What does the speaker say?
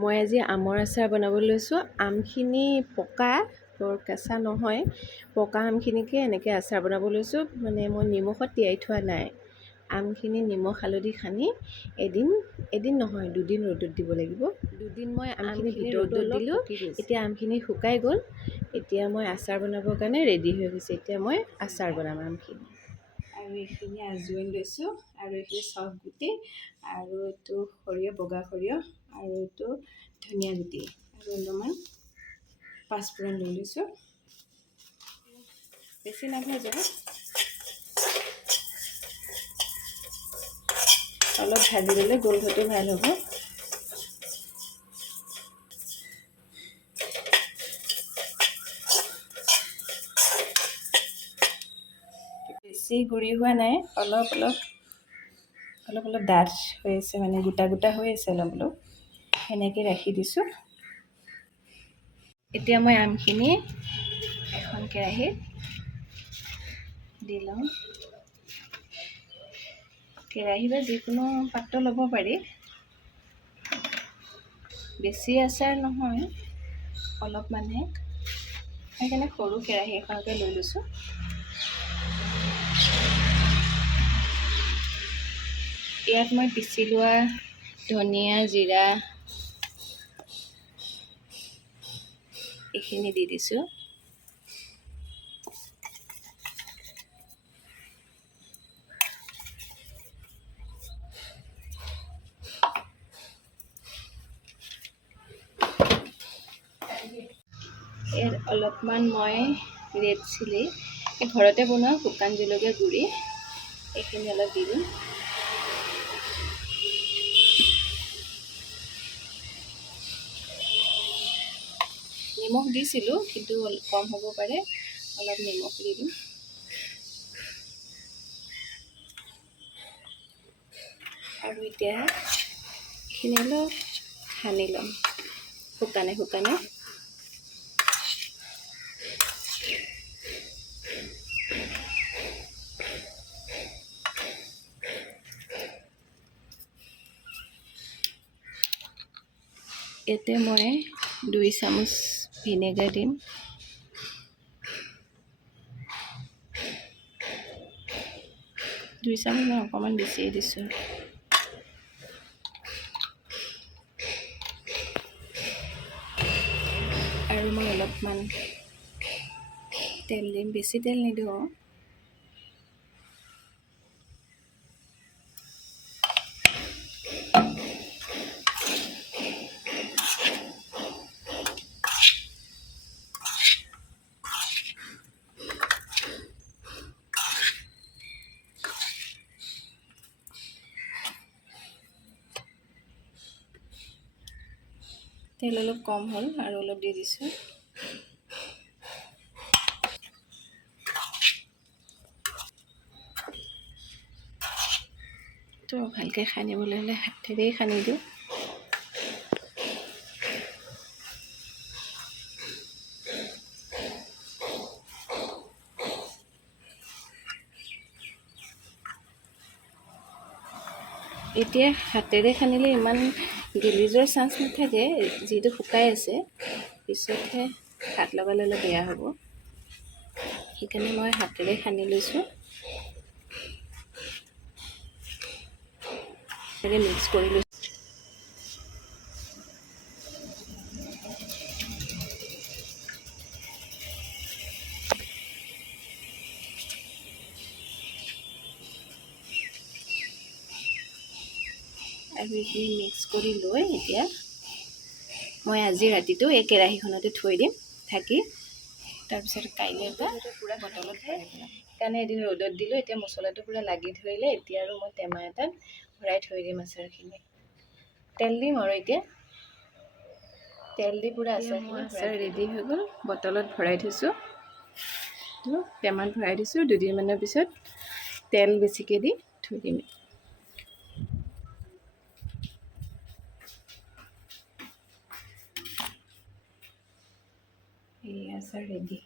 মই আজি আমৰ আচাৰ বনাবলৈ লৈছোঁ। আমখিনি পকা, বৰ কেঁচা নহয়। পকা আমখিনিকে এনেকৈ আচাৰ বনাব লৈছোঁ। মানে মই নিমখত তিয়াই থোৱা নাই। আমখিনি নিমখ হালধি সানি এদিন নহয় 2 দিন ৰ'দত দিব লাগিব। 2 দিন মই আমখিনি ৰ'দত দিলোঁ। এতিয়া আমখিনি শুকাই গ'ল। এতিয়া মই আচাৰ বনাবৰ কাৰণে ৰেডি হৈ গৈছে। এতিয়া মই আচাৰ বনাম আমখিনি। আৰু এইখিনি আজোৱাইন লৈছোঁ, আৰু এইখিনি চফ গুটি, আৰু এইটো সৰিয়হ, বগা সৰিয়হ, আৰু এইটো ধনিয়া গুটি, আৰু অলপমান পাঁচফোৰণ লৈ লৈছোঁ। বেছি নাভাজোঁ, অলপ ভাজি ল'লে গোন্ধটো ভাল হ'ব। বেছি গুড়ি হোৱা নাই, অলপ ডাঠ হৈ আছে, মানে গোটা গোটা হৈ আছে অলপ। সেনেকৈ ৰাখি দিছোঁ। এতিয়া মই আমখিনি এখন কেৰাহীত দি লওঁ। কেৰাহী বা যিকোনো পাত্ৰ ল'ব পাৰি। বেছি আচাৰ নহয়, অলপমানহে, সেইকাৰণে সৰু কেৰাহী এখনকে লৈ লৈছোঁ। ইয়াত মই পিচি লোৱা ধনিয়া, জিৰা এইখিনি দি দিছোঁ। ইয়াত অলপমান মই ৰেড চিলি, ঘৰতে বনোৱা শুকান জলকীয়া গুড়ি, এইখিনি অলপ দি দিম। নিমখ দিছিলোঁ, কিন্তু কম হ'ব পাৰে, অলপ নিমখ দি দিম। আৰু এতিয়া এইখিনি অলপ সানি ল'ম শুকানে। ইয়াতে মই 2 চামুচ ভিনেগাৰ দিম। দুই চামুচ মই অকণমান বেছিয়ে দিছোঁ। আৰু মই অলপমান তেল দিম, বেছি তেল নিদিওঁ। তেল অলপ কম হ'ল, আৰু অলপ দি দিছোঁ। তো ভালকৈ সানিবলৈ হ'লে হাতেৰেই সানি দিওঁ। এতিয়া হাতেৰে সানিলে ইমান গেলি যোৱাৰ চান্স নাথাকে, যিহেতু শুকাই আছে। পিছতহে হাত লগালে অলপ বেয়া হ'ব, সেইকাৰণে মই হাতেৰে সানি লৈছোঁ। মিক্স কৰি লৈছোঁ। আৰু এইখিনি মিক্স কৰি লৈ এতিয়া মই আজি ৰাতিটো এই কেৰাহীখনতে থৈ দিম ঢাকি। তাৰপিছত কাইলৈ এটা পূৰা বটলত ভৰাই পেলাম। সেইকাৰণে এদিন ৰ'দত দিলোঁ। এতিয়া মছলাটো পূৰা লাগি ধৰিলে। এতিয়া আৰু মই টেমা এটাত ভৰাই থৈ দিম আচাৰখিনি। তেল দিম, আৰু এতিয়া তেল দি পূৰা আচাৰ ৰেডি হৈ গ'ল। বটলত ভৰাই থৈছোঁ, টেমাত ভৰাই দিছোঁ। 2 দিনমানৰ পিছত তেল বেছিকৈ দি থৈ দিম। এই আচাৰ ৰেডি।